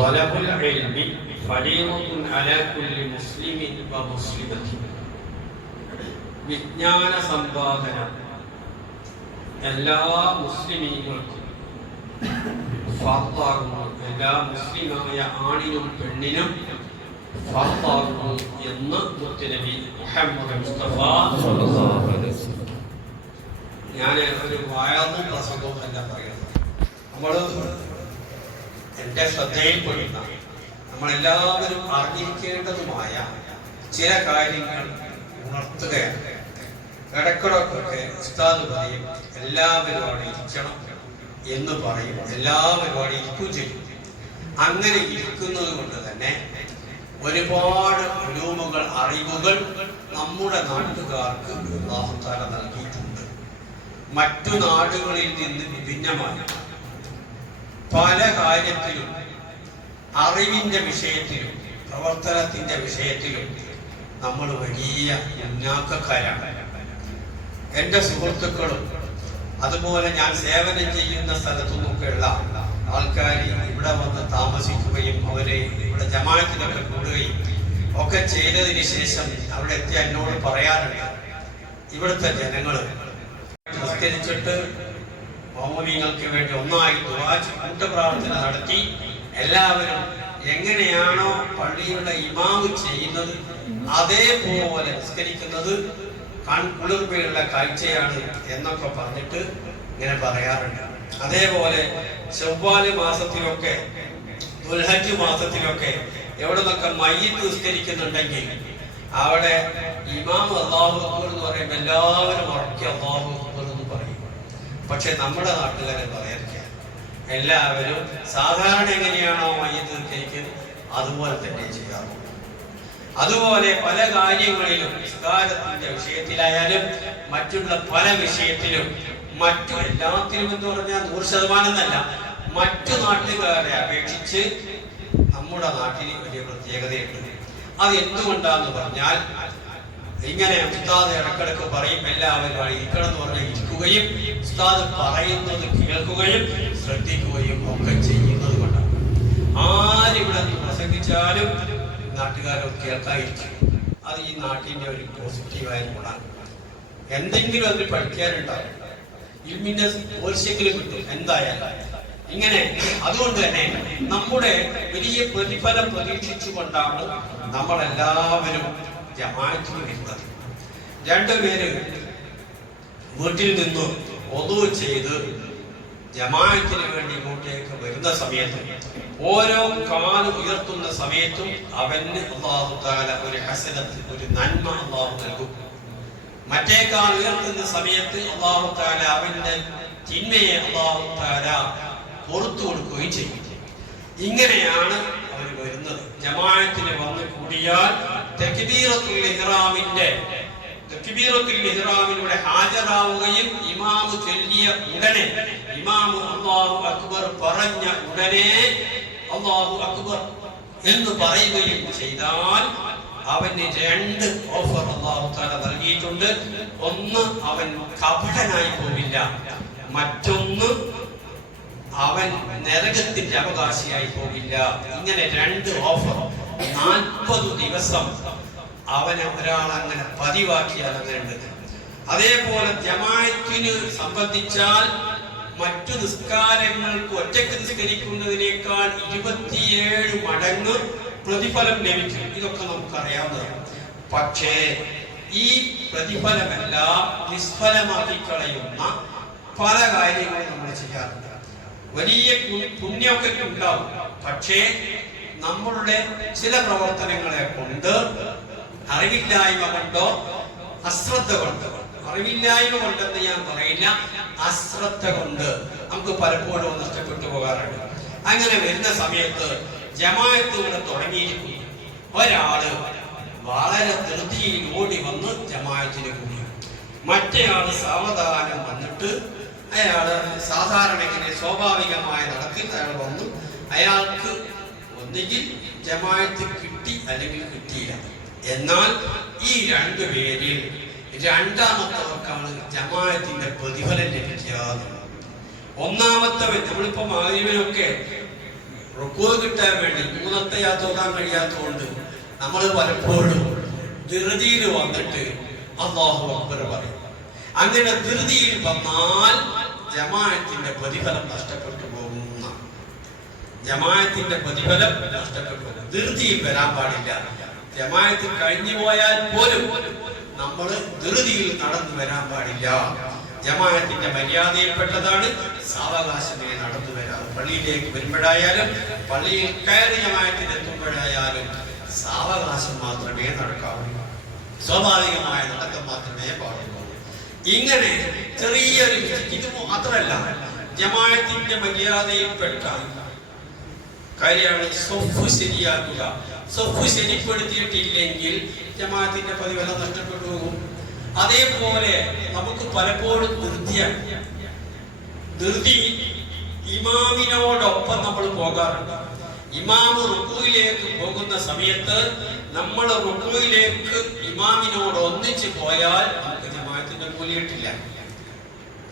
ത്വലബുൽ ഇൽമി ഫരീദത്തുൻ അലാ കുല്ലി മുസ്ലിമിൻ വ മുസ്ലിമത്തിൻ. വിജ്ഞാന സമ്പാദനം എല്ലാ മുസ്ലിമീങ്ങൾക്കും ഫർദാകുന്നു. എല്ലാ മുസ്ലിമായ ആണിനും പെണ്ണിനും ഫർദാകുന്നു എന്ന് മുത്തുനബി മുഹമ്മദ് മുസ്തഫ സ്വല്ലല്ലാഹു അലൈഹി വസല്ലം. ഞാൻ ഒരു വായനയും പ്രസംഗവും അല്ല പറയുന്നത്. എൻ്റെ ശ്രദ്ധയിൽപ്പെടുന്ന നമ്മളെല്ലാവരും അറിഞ്ഞിരിക്കേണ്ടതുമായ ചില കാര്യങ്ങൾ ഉണർത്തുകയാണ്. ഇടക്കിടക്കൊക്കെ ഉസ്താദ് പറയും എല്ലാവരും അവിടെ ഇരിക്കണം എന്ന് പറയും, എല്ലാവരും അവിടെ ഇരിക്കുകയും ചെയ്യും. അങ്ങനെ ഇരിക്കുന്നത് കൊണ്ട് തന്നെ ഒരുപാട് ഉലൂമുകൾ, അറിവുകൾ നമ്മുടെ നാട്ടുകാർക്ക് അല്ലാഹു തആല നൽകിയിട്ടുണ്ട്. മറ്റു നാടുകളിൽ നിന്ന് വിഭിന്നമായി പല കാര്യത്തിലും, അറിവിന്റെ വിഷയത്തിലും പ്രവർത്തനത്തിന്റെ വിഷയത്തിലും നമ്മൾ വലിയ മുന്നാക്കക്കാരാണ്. എൻ്റെ സുഹൃത്തുക്കളും അതുപോലെ ഞാൻ സേവനം ചെയ്യുന്ന സ്ഥലത്തു നിന്നൊക്കെയുള്ള ആൾക്കാർ ഇവിടെ വന്ന് താമസിക്കുകയും അവരെ ഇവിടെ ജമാഅത്തിലൊക്കെ കൂടുകയും ഒക്കെ ചെയ്തതിന് ശേഷം അവിടെ എത്തി എന്നോട് പറയാറുണ്ട്, ഇവിടുത്തെ ജനങ്ങൾ നിസ്കരിച്ചിട്ട് മൗലവികൾക്ക് വേണ്ടി ഒന്നായി കൂട്ടപ്രാർത്ഥന നടത്തി എല്ലാവരും എങ്ങനെയാണോ പള്ളിയുടെ ഇമാമ് ചെയ്യുന്നത് അതേപോലെ നിസ്കരിക്കുന്നത് കുളിർമയുള്ള കാഴ്ചയാണ് എന്നൊക്കെ പറഞ്ഞിട്ട് ഇങ്ങനെ പറയാറുണ്ട്. അതേപോലെ ശവ്വാല് മാസത്തിലൊക്കെ ദുൽഹജ്ജ് മാസത്തിലൊക്കെ എവിടെ നിന്നൊക്കെ മയ്യിത്ത് നിസ്കരിക്കുന്നുണ്ടെങ്കിൽ അവിടെ ഇമാം അല്ലാഹു അക്ബർ എന്ന് പറയുമ്പോൾ എല്ലാവരും ഉറക്കി അല്ലാഹു അക്ബർ എന്ന് പറയും. പക്ഷെ നമ്മുടെ നാട്ടുകാരെ പറയാറില്ല. എല്ലാവരും സാധാരണ എങ്ങനെയാണോ മയ്യിത്ത് നിസ്കരിക്കുന്നത് അതുപോലെ തന്നെ ചെയ്യാറുള്ളൂ. അതുപോലെ പല കാര്യങ്ങളിലും നിസ്കാരത്തിന്റെ വിഷയത്തിലായാലും മറ്റുള്ള പല വിഷയത്തിലും മറ്റു എല്ലാത്തിലും എന്ന് പറഞ്ഞാൽ 100% എന്നല്ല, മറ്റു നാട്ടുകാരെ അപേക്ഷിച്ച് നമ്മുടെ നാട്ടിൽ വലിയ പ്രത്യേകതയുണ്ട്. അത് എന്തുകൊണ്ടാന്ന് പറഞ്ഞാൽ ഇങ്ങനെ ഉസ്താദ് ഇടക്കിടക്ക് പറയും എല്ലാവരും ഇരിക്കണം എന്ന് പറഞ്ഞാൽ ഇരിക്കുകയും ഉസ്താദ് പറയുന്നത് കേൾക്കുകയും ശ്രദ്ധിക്കുകയും ഒക്കെ ചെയ്യുന്നത് കൊണ്ടാണ്. ആരിവിടെ പ്രസംഗിച്ചാലും നാട്ടുകാരൊക്കെ കേൾക്കാതിരിക്കും. അത് ഈ നാട്ടിന്റെ ഒരു പോസിറ്റീവായ ഗുണമാണ്. എന്തെങ്കിലും അതിൽ പഠിക്കാനുണ്ടാവും, ഇൽമിന്റെ പോർഷ്യങ്കിലും കിട്ടും എന്തായാലും. ഇങ്ങനെ അതുകൊണ്ട് തന്നെ നമ്മുടെ വലിയ പ്രതിഫലം പ്രതീക്ഷിച്ചുകൊണ്ടാണ് നമ്മളെല്ലാവരും ജമാഅത്തിന് വരുന്നത്. രണ്ടുപേര് വീട്ടിൽ നിന്ന് ഒദു ചെയ്ത് ജമാഅത്തിന് വേണ്ടി ഇങ്ങോട്ടേക്ക് വരുന്ന സമയത്തും ഓരോ കാല് ഉയർത്തുന്ന സമയത്തും അവന് അല്ലാഹു തആല ഒരു ഹസനത്ത്, ഒരു നന്മ അല്ലാഹു നൽകും. മറ്റേ കാൽ ഉയർത്തുന്ന സമയത്ത് അല്ലാഹു തആല അവന്റെ തിന്മയെ അല്ലാഹു തആല പുറത്തു കൊടുക്കുകയും ചെയ്യും. ഇങ്ങനെയാണ് അവർ വരുന്നത്. ജമാഅത്തിന് വന്ന് കൂടിയാൽ തക്ബീറത്തുൽ ഇഹ്റാമിലൂടെ ഹാജരാവുകയും ഇമാമ് ചൊല്ലിയ ഉടനെ, ഇമാമ് അല്ലാഹു അക്ബർ പറഞ്ഞ ഉടനെ അല്ലാഹു അക്ബർ എന്ന് പറയുകയും ചെയ്താൽ അവന് 2 ഓഫർ അല്ലാഹു തആല നൽകിയിട്ടുണ്ട്. ഒന്ന്, അവൻ കപടനായി പോവില്ല. മറ്റൊന്ന്, അവൻ നരകത്തിന്റെ അവകാശിയായി പോകില്ല. ഇങ്ങനെ 2 ഓഫർ. 40 ദിവസം അവനെ ഒരാൾ അങ്ങനെ പതിവാക്കിയാൽ അങ്ങനെയുണ്ട്. അതേപോലെ ജമാഅത്തിന് സംബന്ധിച്ചാൽ മറ്റു നിസ്കാരങ്ങൾക്ക് ഒറ്റയ്ക്ക് നിസ്കരിക്കുന്നതിനേക്കാൾ 27 മടങ്ങ് പ്രതിഫലം ലഭിക്കും. ഇതൊക്കെ നമുക്കറിയാവുന്നതാണ്. പക്ഷേ ഈ പ്രതിഫലമെല്ലാം നിഷ്ഫലമാക്കി കളയുന്ന പല കാര്യങ്ങളും നമ്മൾ ചെയ്യാറുണ്ട്. വലിയ പുണ്യമൊക്കെ ഉണ്ടാവും. പക്ഷേ നമ്മളുടെ ചില പ്രവർത്തനങ്ങളെ കൊണ്ട്, അറിവില്ലായ്മ കൊണ്ടോ അശ്രദ്ധ കൊണ്ടോ, അറിവില്ലായ്മ കൊണ്ടെന്ന് ഞാൻ പറയില്ല, അശ്രദ്ധ കൊണ്ട് നമുക്ക് പലപ്പോഴും നഷ്ടപ്പെട്ടു പോകാറുണ്ട്. അങ്ങനെ വരുന്ന സമയത്ത് ജമാഅത്ത് ഇവിടെ തുടങ്ങിയിരിക്കുന്നു. ഒരാള് വളരെ ധൃതിയിൽ ഓടി വന്ന് ജമാഅത്തിന് കൂടി, മറ്റേയാള് സാവധാനം വന്നിട്ട് അയാള് സാധാരണ ഇങ്ങനെ സ്വാഭാവികമായ നടക്കിൽ അയാൾ വന്നു. അയാൾക്ക് ഒന്നുകിൽ ജമാഅത്ത് കിട്ടി അല്ലെങ്കിൽ കിട്ടിയില്ല. എന്നാൽ ഈ 2 പേരിൽ രണ്ടാമത്തവർക്കാണ് ജമാഅത്തിന്റെ പ്രതിഫലം ലഭിക്കുക. ഒന്നാമത്തവൻ നമ്മളിപ്പോ മഗ്‌രിബിനൊക്കെ റുക്കൂ കിട്ടാൻ വേണ്ടി മൂന്നത്തെ തോന്നാൻ കഴിയാത്തതുകൊണ്ട് നമ്മൾ പലപ്പോഴും ധൃതിയിൽ വന്നിട്ട് അല്ലാഹു അക്ബർ പറയും. അങ്ങനെ ധൃതിയിൽ വന്നാൽ ജമാഅത്തിന്റെ പ്രതിഫലം നഷ്ടപ്പെട്ടു പോകുന്ന, ജമാഅത്തിന്റെ പ്രതിഫലം നഷ്ടപ്പെട്ടു പോകും. ധൃതിയിൽ വരാൻ പാടില്ല. ജമാഅത്ത് കഴിഞ്ഞു പോയാൽ പോലും നമ്മൾ ധൃതിയിൽ നടന്നു വരാൻ പാടില്ല. ജമാഅത്തിന്റെ മര്യാദയിൽപ്പെട്ടതാണ് സാവകാശമേ നടന്നു വരാം. പള്ളിയിലേക്ക് വരുമ്പോഴായാലും പള്ളിയിൽ കയറി ജമാഅത്തിന് എത്തുമ്പോഴായാലും സാവകാശം മാത്രമേ നടക്കാവൂ. സ്വാഭാവികമായ നടക്കം മാത്രമേ പാടുള്ളൂ. ഇങ്ങനെ ചെറിയൊരു ഇത് മാത്രമല്ല, ജമാഅത്തിന്റെ മര്യാദയിൽപ്പെട്ട കാര്യമാണ് സ്വഫ് ശരിയാക്കുക. സ്വഫ് ശരിപ്പെടുത്തിയിട്ടില്ലെങ്കിൽ ജമാഅത്തിന്റെ പ്രതിഫലം നഷ്ടപ്പെട്ടു പോകും. അതേപോലെ നമുക്ക് പലപ്പോഴും ധൃതി ഇമാമിനോടൊപ്പം നമ്മൾ പോകാറുണ്ട്. ഇമാമ് റുക്കൂയിലേക്ക് പോകുന്ന സമയത്ത് നമ്മൾ റുക്കൂയിലേക്ക് ഇമാമിനോട് ഒന്നിച്ച് പോയാൽ നമുക്ക് ജമാഅത്തിന്റെ കൂലി കിട്ടില്ല.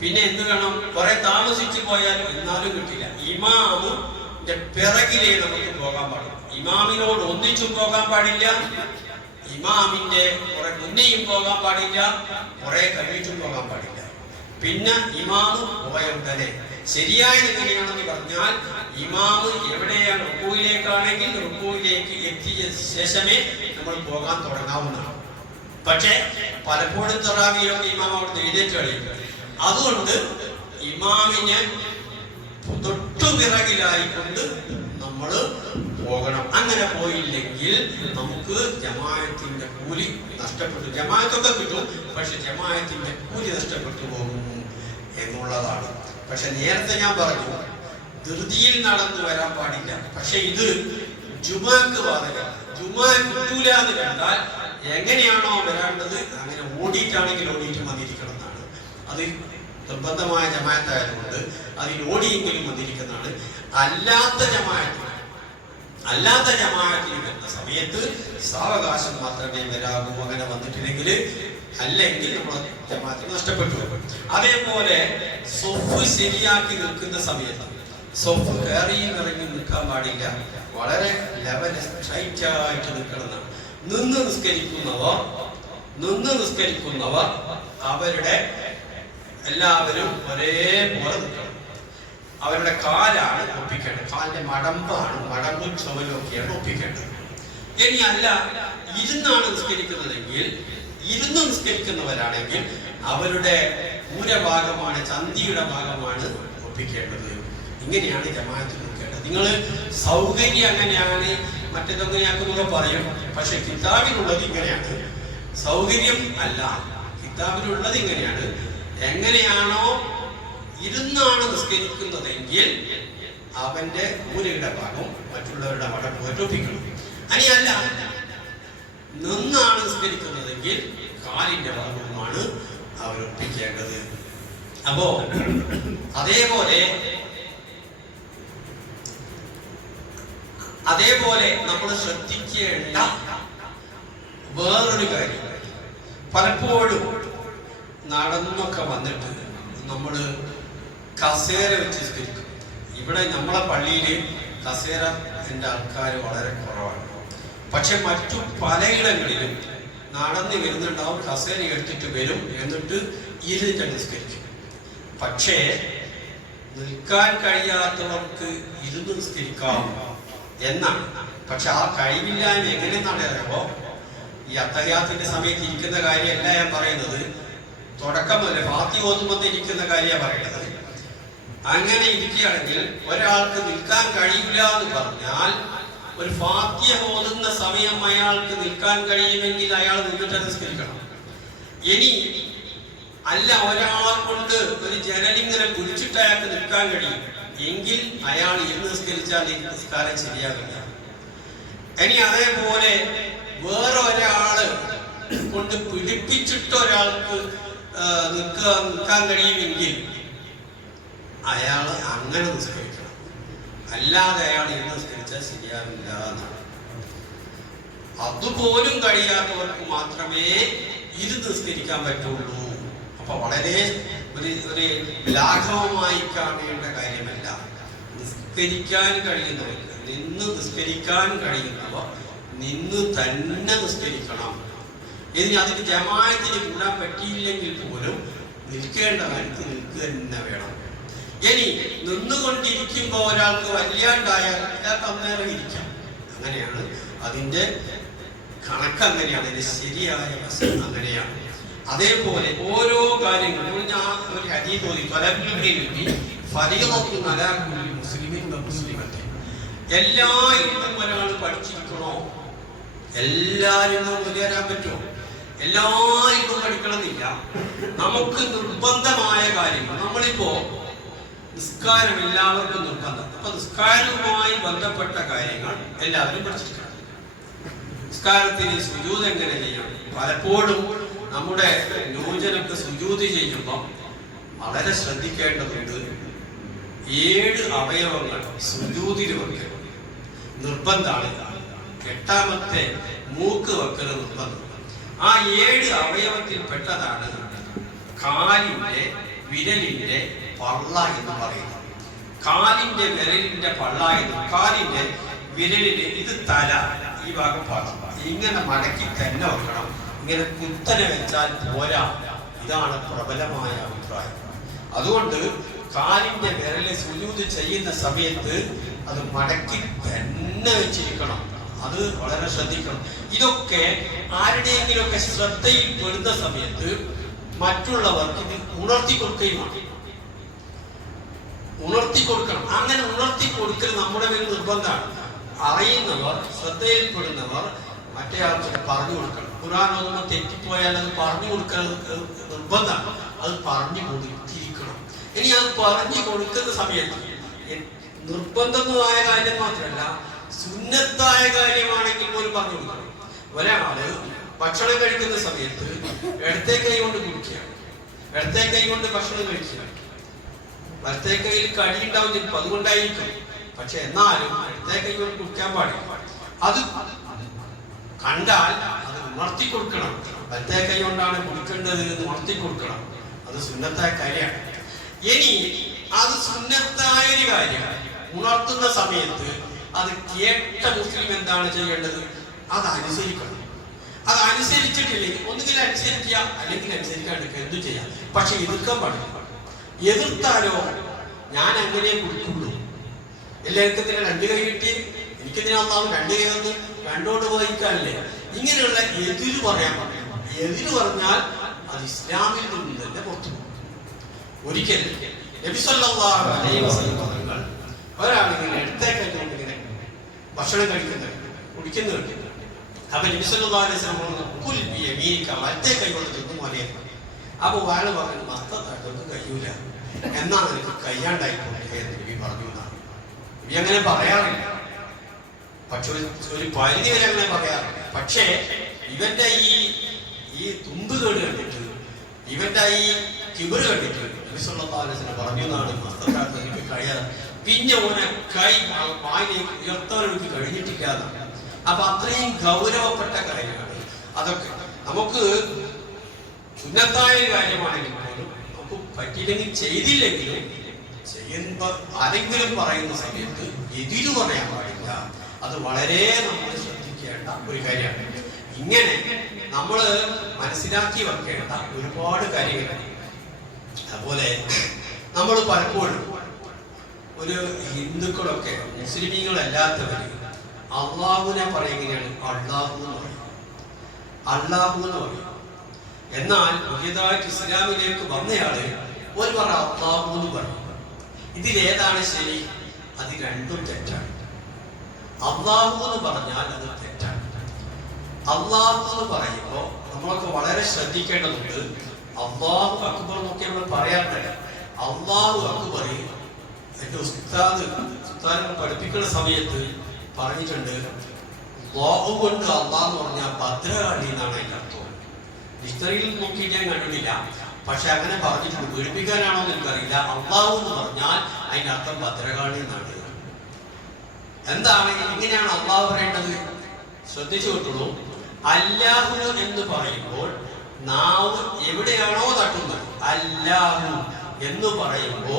പിന്നെ എന്ത് വേണം? കുറെ താമസിച്ചു പോയാൽ എന്നാലും കിട്ടില്ല. ഇമാമിന്റെ പിറകിലേ നമുക്ക് പോകാൻ പാടില്ല. ഇമാമിനോട് ഒന്നിച്ചും പോകാൻ പാടില്ല, ഇമാമിന്റെ കുറെ മുന്നേയും പോകാൻ പാടില്ല, കുറെ കഴിഞ്ഞിട്ടും പോകാൻ പാടില്ല. പിന്നെ ഇമാമ് പോയവരെ ശരിയായത് എങ്ങനെയാണെന്ന് പറഞ്ഞാൽ, ഇമാമ് എവിടെയാണ് റുക്കൂയിലേക്കാണെങ്കിൽ റുക്കൂയിലേക്ക് എത്തിയ ശേഷമേ നമ്മൾ പോകാൻ തുടങ്ങാവുന്നതാണ്. പക്ഷെ പലപ്പോഴും തറാവിയൊക്കെ ഇമാം അവിടെ എഴുന്നേറ്റ് കളയും. അതുകൊണ്ട് ഇമാമിനെ തൊട്ടുപിറകിലായിക്കൊണ്ട് നമ്മൾ പോകണം. അങ്ങനെ പോയില്ലെങ്കിൽ നമുക്ക് ജമാഅത്തിന്റെ കൂലി നഷ്ടപ്പെട്ടു. ജമാഅത്തൊക്കെ കിട്ടും, പക്ഷെ ജമാഅത്തിന്റെ കൂലി നഷ്ടപ്പെട്ടു പോകും എന്നുള്ളതാണ്. പക്ഷെ നേരത്തെ ഞാൻ പറഞ്ഞു ധൃതിയിൽ നടന്നു വരാൻ പാടില്ല. പക്ഷെ ഇത് ജുമാക്ക് ബാധകമാണ്. ജുമാ കിട്ടൂല എന്ന് കണ്ടാൽ എങ്ങനെയാണോ വരേണ്ടത് അങ്ങനെ ഓടിയിട്ടാണെങ്കിൽ ഓടിയിട്ട് വന്നിരിക്കണം എന്നാണ്. അത് നിർബന്ധമായ ജമാഅത്തായതുകൊണ്ട് അതിൽ ഓടിയെങ്കിലും വന്നിരിക്കുന്നതാണ്. അല്ലാത്ത ജമാഅത്തിന് വരുന്ന സമയത്ത് സാവകാശം മാത്രമേ വരാവൂ. അങ്ങനെ വന്നിട്ടില്ലെങ്കിൽ അല്ലെങ്കിൽ നമ്മൾ ജമാഅത്തിന് നഷ്ടപ്പെട്ടു. അതേപോലെ സ്വഫ് ശരിയാക്കി നിൽക്കുന്ന സമയത്ത് സ്വഫ് കയറിയും ഇറങ്ങി നിൽക്കാൻ പാടില്ല. വളരെ ലെവല് സ്ട്രൈറ്റ് ആയിട്ട് നിൽക്കണമെന്നാണ്. നിന്ന് നിസ്കരിക്കുന്നവർ അവരുടെ എല്ലാവരും ഒരേപോലെ നിൽക്കണം. അവരുടെ കാലാണ് ഒപ്പിക്കേണ്ടത്. കാലിന്റെ മടമ്പും ചുമലും ഒക്കെയാണ് ഒപ്പിക്കേണ്ടത്. ഇനി അല്ല ഇരുന്നാണ് നിസ്കരിക്കുന്നതെങ്കിൽ, ഇരുന്ന് നിസ്കരിക്കുന്നവരാണെങ്കിൽ അവരുടെ ഊരഭാഗമാണ്, ചന്തിയുടെ ഭാഗമാണ് ഒപ്പിക്കേണ്ടത്. ഇങ്ങനെയാണ് ജമാഅത്ത് നിൽക്കേണ്ടത്. നിങ്ങൾ സൗകര്യം അങ്ങനെയാണ് മറ്റേതൊങ്ങനെയാക്കുന്നൊക്കെ പറയും. പക്ഷെ കിതാബിലുള്ളത് ഇങ്ങനെയാണ്. സൗകര്യം അല്ല, കിതാബിലുള്ളത് ഇങ്ങനെയാണ്. എങ്ങനെയാണോ ഇരുന്നാണ് നിസ്കരിക്കുന്നതെങ്കിൽ അവന്റെ ഊരയുടെ ഭാഗം മറ്റുള്ളവരുടെ മടക്ക് ഒപ്പിക്കണം. അല്ല നിന്നാണ് നിസ്കരിക്കുന്നതെങ്കിൽ കാലിന്റെ ഭാഗവുമാണ് അവരൊപ്പിക്കേണ്ടത്. അപ്പോ അതേപോലെ നമ്മൾ ശ്രദ്ധിക്കേണ്ട വേറൊരു കാര്യം, പലപ്പോഴും നടന്നൊക്കെ വന്നിട്ട് നമ്മള് കസേര വെച്ച് നിസ്കരിക്കും. ഇവിടെ നമ്മളെ പള്ളിയിൽ കസേരന്റെ ആൾക്കാർ വളരെ കുറവാണ്. പക്ഷെ മറ്റു പലയിടങ്ങളിലും നടന്ന് വരുന്നുണ്ടാവും, കസേര എടുത്തിട്ട് വരും, എന്നിട്ട് ഇരുന്നിട്ട് നിസ്കരിക്കും. പക്ഷേ നിൽക്കാൻ കഴിയാത്തവർക്ക് ഇരുന്ന് നിസ്കരിക്കാം എന്നാണ്. പക്ഷെ ആ കഴിവില്ലായ്മ എങ്ങനെയെന്നാണ് അറിയുമ്പോ, ഈ അത്തഹിയാത്തിന്റെ സമയത്ത് ഇരിക്കുന്ന കാര്യമല്ല ഞാൻ പറയുന്നത്, തുടക്കം മുതലേ ഫാത്തിഹ ഓതുമ്പോൾ ഇരിക്കുന്ന കാര്യമാണ് പറയുന്നത്. അങ്ങനെ ഇരിക്കുകയാണെങ്കിൽ ഒരാൾക്ക് നിൽക്കാൻ കഴിയില്ല എന്ന് പറഞ്ഞാൽ, ഒരു ഫാത്തിഹ ഓതുന്ന സമയം അയാൾക്ക് നിൽക്കാൻ കഴിയുമെങ്കിൽ അയാൾ നിന്നിട്ട് നിസ്കരിക്കണം. ഇനി അല്ല ഒരാളെ കൊണ്ട് ഒരു ജനലിങ്ങനെ കുഴിച്ചിട്ട് അയാൾക്ക് നിൽക്കാൻ കഴിയും എങ്കിൽ അയാൾ ഇരുന്ന് നിസ്കരിച്ചാൽ ഈ നിസ്കാരം ശരിയാകില്ല. ഇനി അതേപോലെ വേറെ ഒരാള് കൊണ്ട് പിടിപ്പിച്ചിട്ട് ഒരാൾക്ക് നിൽക്കാൻ കഴിയുമെങ്കിൽ അയാൾ അങ്ങനെ നിസ്കരിക്കണം. അല്ലാതെ അയാൾ ഇരുന്ന് നിസ്കരിച്ചാൽ ശരിയാവില്ല എന്നാണ്. അതുപോലും കഴിയാത്തവർക്ക് മാത്രമേ ഇരുന്ന് നിസ്കരിക്കാൻ പറ്റുള്ളൂ. അപ്പൊ വളരെ ഒരു ലാഘവമായി കാണേണ്ട കാര്യമല്ല. നിസ്കരിക്കാൻ കഴിയുന്നവർക്ക് നിന്ന് നിസ്കരിക്കാൻ കഴിയുന്നവർ നിന്ന് തന്നെ നിസ്കരിക്കണം. ഇനി അതിന് ജമാഅത്തിന് കൂടാൻ പറ്റിയില്ലെങ്കിൽ പോലും നിൽക്കേണ്ട കാര്യത്തിൽ നിൽക്കുക തന്നെ വേണം. ഇനി നിന്നുകൊണ്ടിരിക്കുമ്പോൾ ഒരാൾക്ക് വല്യാണ്ടായാൽ അയാൾക്ക് അന്നേരം ഇരിക്കാം. അങ്ങനെയാണ് അതിൻ്റെ കണക്ക്, അങ്ങനെയാണ് അതിൻ്റെ ശരിയായ വശം അങ്ങനെയാണ്. അതേപോലെ ഓരോ കാര്യങ്ങളും ഞാൻ ഒരു ഹദീസ് ഓതി, എല്ലാ ഇൽമും ഒരാൾ പഠിച്ചിരിക്കണോ? എല്ലാവരും മുന്നേറാൻ പറ്റുമോ? എല്ലാ ഇൽമും പഠിക്കണമെന്നില്ല. നമുക്ക് നിർബന്ധമായ കാര്യങ്ങൾ, നമ്മളിപ്പോ നിസ്കാരം എല്ലാവർക്കും നിർബന്ധം. അപ്പൊ നിസ്കാരവുമായി ബന്ധപ്പെട്ട കാര്യങ്ങൾ എല്ലാവരും പഠിച്ചിരിക്കണം. നിസ്കാരത്തിന് സുജൂദ് എങ്ങനെ ചെയ്യണം? പലപ്പോഴും നമ്മുടെ ന്യൂജനൊക്കെ സുജൂദ് ചെയ്യുമ്പോൾ വളരെ ശ്രദ്ധിക്കേണ്ടതുണ്ട്. 7 അവയവങ്ങൾ സുജൂദിൽ വെക്കൽ നിർബന്ധമാണ്. 8ാമത്തെ മൂക്ക് വെക്കൽ നിർബന്ധം. ആ 7 അവയവത്തിൽ പെട്ടതാണ് കാലിന്റെ വിരലിന്റെ പള്ള എന്ന് പറയുന്നത്. കാലിന്റെ വിരലിന്റെ പള്ള എന്ന്, കാലിന്റെ വിരലിന് ഇത് തല, ഈ ഭാഗം പള്ള, ഇങ്ങനെ മടക്കി തന്നെ വെക്കണം. ഇങ്ങനെ കുത്തനെ വെച്ചാൽ പോരാ. ഇതാണ് പ്രബലമായ അഭിപ്രായം. അതുകൊണ്ട് കാലിന്റെ വിരല് സുജൂദ് ചെയ്യുന്ന സമയത്ത് അത് മടക്കി തന്നെ വെച്ചിരിക്കണം. അത് വളരെ ശ്രദ്ധിക്കണം. ഇതൊക്കെ ആരുടെയെങ്കിലുമൊക്കെ ശ്രദ്ധയിൽ പെടുന്ന സമയത്ത് മറ്റുള്ളവർക്ക് ഇത് ഉണർത്തി കൊടുക്കുകയുമാണ്. ഉണർത്തി കൊടുക്കണം. അങ്ങനെ ഉണർത്തി കൊടുക്കൽ നമ്മുടെ മേൽ നിർബന്ധമാണ്. അറിയുന്നവർ, ശ്രദ്ധയിൽപ്പെടുന്നവർ മറ്റേ ആൾക്ക് പറഞ്ഞു കൊടുക്കണം. ഖുർആൻ ഓതുമ്പോൾ തെറ്റിപ്പോയാൽ അത് പറഞ്ഞു കൊടുക്കൽ നിർബന്ധമാണ്. അത് പറഞ്ഞു കൊടുത്തിരിക്കണം. ഇനി അത് പറഞ്ഞു കൊടുക്കുന്ന സമയത്ത് നിർബന്ധമായ കാര്യം മാത്രമല്ല, സുന്നത്തായ കാര്യമാണെങ്കിൽ പോലും പറഞ്ഞു കൊടുക്കണം. ഒരാള് ഭക്ഷണം കഴിക്കുന്ന സമയത്ത് ഇടത്തെ കൈ കൊണ്ട് കുടിക്കുക, ഇടത്തെ കൈ കൊണ്ട് ഭക്ഷണം കഴിക്കുക. വലത്തെ കൈയിൽ കടി ഉണ്ടാവും ചിലപ്പോൾ, അതുകൊണ്ടായിരിക്കും. പക്ഷെ എന്നാലും ഇടത്തെ കൈ കൊണ്ട് കുടിക്കാൻ പാടില്ല. അത് കണ്ടാൽ അത് ഉണർത്തി കൊടുക്കണം. വലത്തെ കൈ കൊണ്ടാണ് കുടിക്കേണ്ടത് എന്ന് ഉണർത്തി കൊടുക്കണം. അത് സുന്നത്തായ കാര്യമാണ്. ഇനി അത് സുന്നത്തായ ഒരു കാര്യം ഉണർത്തുന്ന സമയത്ത് അത് കേട്ട മുസ്ലിം എന്താണ് ചെയ്യേണ്ടത്? അത് അനുസരിക്കണം. അത് അനുസരിച്ചിട്ടില്ലെങ്കിൽ ഒന്നുകിൽ അനുസരിക്കുക, അല്ലെങ്കിൽ അനുസരിക്കാണ്ടിരിക്കുക, എന്തു ചെയ്യാം. പക്ഷെ എതിർക്കാൻ പാടില്ല. എതിർത്താലോ ഞാൻ അങ്ങനെ കുടിക്കുള്ളൂ, എല്ലാവർക്കും ഇതിനെ 2 കൈ കിട്ടി, എനിക്കെതിനാന്നാവും 2 കൈ വന്ന് കണ്ടോണ്ട് പോയിക്കാനല്ലേ, ഇങ്ങനെയുള്ള എതിര് പറയാൻ പാടില്ല. എതിര് പറഞ്ഞാൽ അത് ഇസ്ലാമിൽ നിന്ന് തന്നെ പുറത്തു പോകും. ഒരിക്കൽ നബി സല്ലല്ലാഹു അലൈഹി വസല്ലം ഒരാളിങ്ങനെ ഇടത്തെ കൈ കൊണ്ട് ഇങ്ങനെ ഭക്ഷണം കഴിക്കുന്നത്, കുടിക്കുന്നുണ്ട്. അപ്പൊ നബി സല്ലല്ലാഹു അലൈഹി വസല്ലം കുൽ ബിയമീനിക, വലത്തെ കൈ കൊണ്ട് തിന്നു മോനെ. അപ്പൊ വാള് പറഞ്ഞു, മസ്തത്തൊന്നും കഴിയൂല, എന്നാ നിനക്ക് കയ്യാണ്ടായിപ്പോയി എന്ന് നബി പറഞ്ഞു. നബി അങ്ങനെ പറയാറില്ല, പക്ഷെ ഒരു പരിധി വരെ അങ്ങനെ പറയാറില്ല. പക്ഷേ ഇവന്റെ ഈ തുമ്പ് കേട് കണ്ടിട്ട്, ഇവന്റെ ഈ കിബറ് കണ്ടിട്ട് നബി സല്ലല്ലാഹു അലൈഹി വസല്ലം പറഞ്ഞു എന്നാണ്, മസ്തത്താക്ക് എനിക്ക് കഴിയാതെ, പിന്നെ ഓനെ കൈ വായിലേക്ക് ഉയർത്താൻ എനിക്ക് കഴിഞ്ഞിട്ടില്ല. അപ്പൊ അത്രയും ഗൗരവപ്പെട്ട കാര്യമാണ് അതൊക്കെ. നമുക്ക് സുന്നത്തായ കാര്യമാണെങ്കിൽ പോലും നമുക്ക് പറ്റിയില്ലെങ്കിൽ, ചെയ്തില്ലെങ്കിലും ചെയ്യുമ്പോ ആരെങ്കിലും പറയുന്ന സമയത്ത് എതിര് പറയാൻ പാടില്ല. അത് വളരെ നമ്മൾ ശ്രദ്ധിക്കേണ്ട ഒരു കാര്യമാണ്. ഇങ്ങനെ നമ്മൾ മനസ്സിലാക്കി വെക്കേണ്ട ഒരുപാട് കാര്യങ്ങൾ. അതുപോലെ നമ്മൾ പലപ്പോഴും ഒരു ഹിന്ദുക്കളൊക്കെ, മുസ്ലിമീങ്ങളല്ലാത്തവര് അള്ളാഹുവിനെ പറയുകയാണ് അള്ളാഹു എന്ന് പറയും, അള്ളാഹു എന്ന് പറയും. എന്നാൽ പുതിയതായിട്ട് ഇസ്ലാമിലേക്ക് വന്നയാള് ഒരു പറ അള്ളാഹു എന്ന് പറയും. ഇതിലേതാണ് ശരി? അത് രണ്ടും തെറ്റാണ്. അള്ളാഹു എന്ന് പറഞ്ഞാൽ അത് തെറ്റാണ്. അള്ളാഹു എന്ന് പറയുമ്പോൾ നമ്മളൊക്കെ വളരെ ശ്രദ്ധിക്കേണ്ടതുണ്ട്. അള്ളാഹു അക്ബർ എന്നൊക്കെ നമ്മൾ പറയാറുണ്ട്. അള്ളാഹു അക്ബർ എന്റെ ഉസ്താദ് പഠിപ്പിക്കുന്ന സമയത്ത് പറഞ്ഞിട്ടുണ്ട്, അള്ളാഹു കൊണ്ട് അള്ളാഹ് എന്ന് പറഞ്ഞാൽ ഭദ്രകാളി എന്നാണ് അതിന്റെ അർത്ഥം. ഡിക്ഷണറിയിൽ നോക്കിയിട്ട് ഞാൻ കണ്ടിട്ടില്ല, പക്ഷെ അങ്ങനെ പറഞ്ഞിട്ടുണ്ട്. പേടിപ്പിക്കാനാണോ എന്ന് എനിക്കറിയില്ല. അള്ളാഹു എന്ന് പറഞ്ഞാൽ അതിന്റെ അർത്ഥം ഭദ്രകാളി എന്നാണ്. എന്താണ്, എങ്ങനെയാണ് അള്ളാഹു പറയേണ്ടത്? ശ്രദ്ധിച്ചു കേട്ടുള്ളൂ. അല്ലാഹു എന്ന് പറയുമ്പോൾ നാവ് എവിടെയാണോ തട്ടുന്നത്, അല്ലാഹു എന്ന് പറയുമ്പോ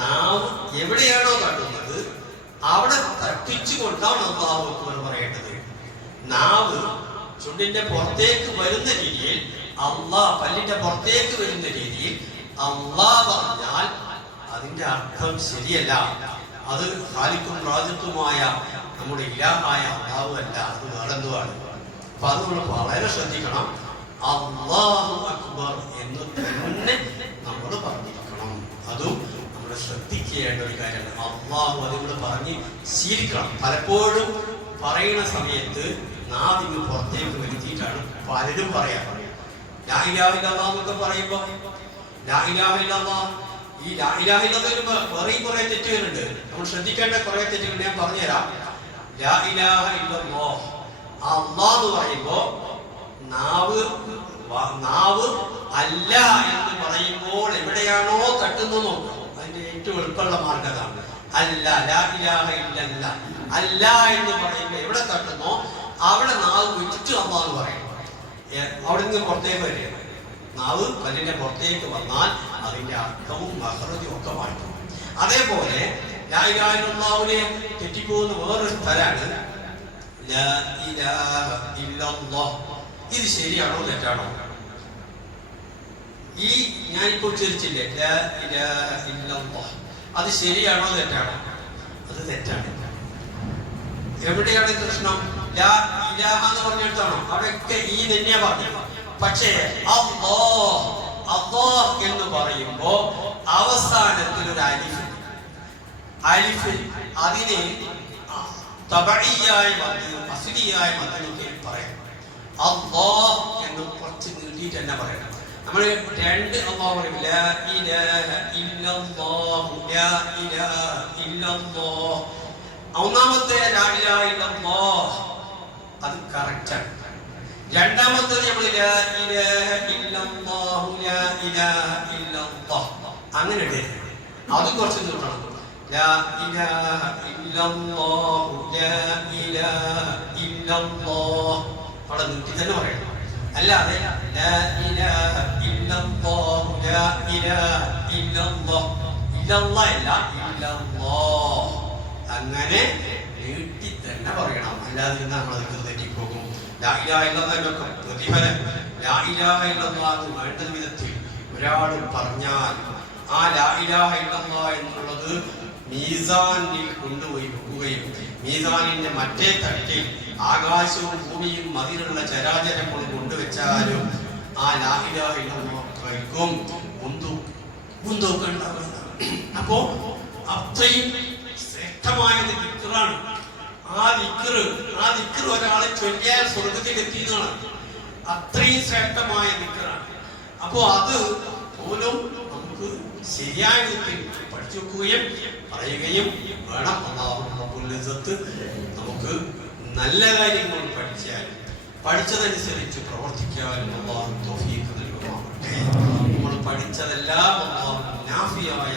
നാവ് എവിടെയാണോ തട്ടുന്നത് അവിടെ തട്ടിച്ചുകൊണ്ടാണ് അല്ലാഹു അക്ബർ പറയേണ്ടത്. നാവ് ചുണ്ടിന്റെ പുറത്തേക്ക് വരുന്ന രീതിയിൽ പല്ലിന്റെ പുറത്തേക്ക് വരുന്ന രീതിയിൽ അല്ലാഹ് പറഞ്ഞാൽ അതിന്റെ അർത്ഥം ശരിയല്ല. അത് ഖാലിഖും റാസിഖുമായ നമ്മുടെ ഇലാഹായ അല്ലാഹു അല്ല, അത് വേറെന്തുമാണ്. അപ്പൊ അത് നമ്മൾ വളരെ ശ്രദ്ധിക്കണം. അല്ലാഹു അക്ബർ എന്ന് തന്നെ നമ്മൾ പറഞ്ഞിരിക്കണം. അതും നമ്മൾ ശ്രദ്ധിക്കേണ്ട ഒരു കാര്യമാണ്. അല്ലാഹു അതുകൊണ്ട് പറഞ്ഞ് ശീലിക്കണം. പലപ്പോഴും പറയുന്ന സമയത്ത് നാവിന് പുറത്തേക്ക് വരുത്തിയിട്ടാണ് പലരും പറയാറ്. ലാ ഇലാഹ ഇല്ലല്ലാഹ് എന്നൊക്കെ പറയുമ്പോ ലാ ഇലാഹ ഇല്ലല്ലാഹ്, ഈ ലാ ഇലാഹ ഇല്ലല്ലാഹ് വേറെയും കുറെ തെറ്റുകളുണ്ട്. നമ്മൾ ശ്രദ്ധിക്കേണ്ട കുറെ തെറ്റുകൾ ഞാൻ പറഞ്ഞുതരാം. ലാ ഇലാഹ ഇല്ലല്ലാഹ് അല്ലാഹ് എന്ന് പറയുമ്പോ നാവ് അല്ല എന്ന് പറയുമ്പോൾ എവിടെയാണോ തട്ടുന്നത് നോക്കും. അതിന്റെ ഏറ്റവും എളുപ്പമുള്ള മാർഗം അതാണ്. അല്ല, ലാ ഇലാഹ ഇല്ലല്ലാഹ് അല്ല എന്ന് പറയുമ്പോൾ എവിടെ തട്ടുന്നോ അവിടെ നാവ് വെച്ചിട്ട് അല്ലാഹ് എന്ന് പറയും. അവിടെ നിന്ന് പുറത്തേക്ക് വരിക. നാവ് പല്ലിന്റെ പുറത്തേക്ക് വന്നാൽ അതിന്റെ അർത്ഥവും മഹ്റജും ഒക്കെ മാറ്റും. അതേപോലെ ലാ ഇലാഹ ഇല്ലല്ലാഹുവിനെ തെറ്റിപ്പോകുന്ന വേറൊരു സ്ഥലമാണ് ലാ ഇലാഹ ഇല്ലല്ലാഹ്. ഇത് ശരിയാണോ തെറ്റാണോ? ഈ ഞാനിപ്പോൾ ഉച്ചരിച്ചില്ലേ ലാ ഇലാഹ ഇല്ലല്ലാഹ്, അത് ശരിയാണോ തെറ്റാണോ? അത് തെറ്റാണ്. എവിടെയാണ് പ്രശ്നം? ലാ ഇലാഹ എന്ന് പറഞ്ഞെടുത്താണോ? അവിടെയൊക്കെ ഈ തന്നെയാ പറഞ്ഞു. പക്ഷേ അല്ലാഹ് എന്ന് പറയുമ്പോ അവസാനത്തിൽ ഒരു അലിഫ് അതിനെ തബഈയായ അസ്ലിയായ മദ്ദൊക്കെ പറയാം. അല്ലാഹ് എന്ന് കുറച്ച് നീട്ടിയിട്ട് തന്നെ പറയണം. നമ്മൾ രണ്ട് അല്ലാഹ് പറയും. ലാ ഇലാഹ ഇല്ലല്ലാഹു ലാ ഇലാഹ ഇല്ലല്ലാഹ്. ഒന്നാമത്തെ ലാ ഇലാഹ ഇല്ലല്ലാഹ് അത് കറക്റ്റാണ്. രണ്ടാമത്തെ നമ്മൾ ലാ ഇലാഹ ഇല്ലല്ലാഹു ലാ ഇലാഹ ഇല്ലല്ലാഹ് അങ്ങനെ ഇടരുത്. അത് കുറച്ച് നീട്ടണം. ലാ ഇലാഹ ഇല്ലല്ലാഹു ലാ ഇലാഹ ഇല്ലല്ലാഹ് അവിടെ നീട്ടി തന്നെ പറയണം. അല്ലാതെ ലാ ഇലാഹ ഇല്ലല്ലാഹു ലാ ഇലാഹ ഇല്ലല്ലാഹ് ഇല്ലല്ലാഹ് അല്ല ഇല്ലല്ലാഹ് അങ്ങനെ നീട്ടി തന്നെ പറയണം. അല്ലാതെ നമ്മൾ അതിൽ തെറ്റിപ്പോകും. ലാ ഇലാഹ ഇല്ലല്ലാഹ് പ്രതിഫലം ലാ ഇലാഹ ഇല്ലല്ലാഹ് വേണ്ട വിധത്തിൽ ഒരാൾ പറഞ്ഞാൽ ആ ലാ ഇലാഹ ഇല്ലല്ലാഹ് എന്നുള്ളത് മീസാനിൽ കൊണ്ടുപോയി വെക്കുകയും മീസാനിന്റെ മറ്റേ തട്ടിൽ ആകാശവും ഭൂമിയും അതിലുള്ള ചരാചരങ്ങളും കൊണ്ടുവച്ചാലും ആ ലാ ഇലാഹ ഇല്ലല്ലാഹ് മുന്തൂക്കം ഉണ്ടാകുന്നതാണ്. അപ്പോ അത്രയും ശ്രേഷ്ഠമായ ദിക്റാണ് ആ ദിക്ർ ഒരാളെ ചൊല്ലിയാൽ സ്വർഗത്തിൽ എത്തിയതാണ്. അത്രയും ശ്രേഷ്ഠമായ ദിക്റാണ്. അപ്പോ അത് പോലും നമുക്ക് ശരിയായ രീതിയിൽ പഠിച്ചു വെക്കുകയും പറയുകയും വേണം. അല്ലാഹു റബ്ബുൽ ഇസ്സത്ത് നമുക്ക് നല്ല കാര്യങ്ങൾ പഠിച്ചതനുസരിച്ച് പ്രവർത്തിക്കാനും അല്ലാഹു തൗഫീഖ് നൽകുമാറാകട്ടെ. നമ്മൾ പഠിച്ചതെല്ലാം അല്ലാഹു നാഫിയായ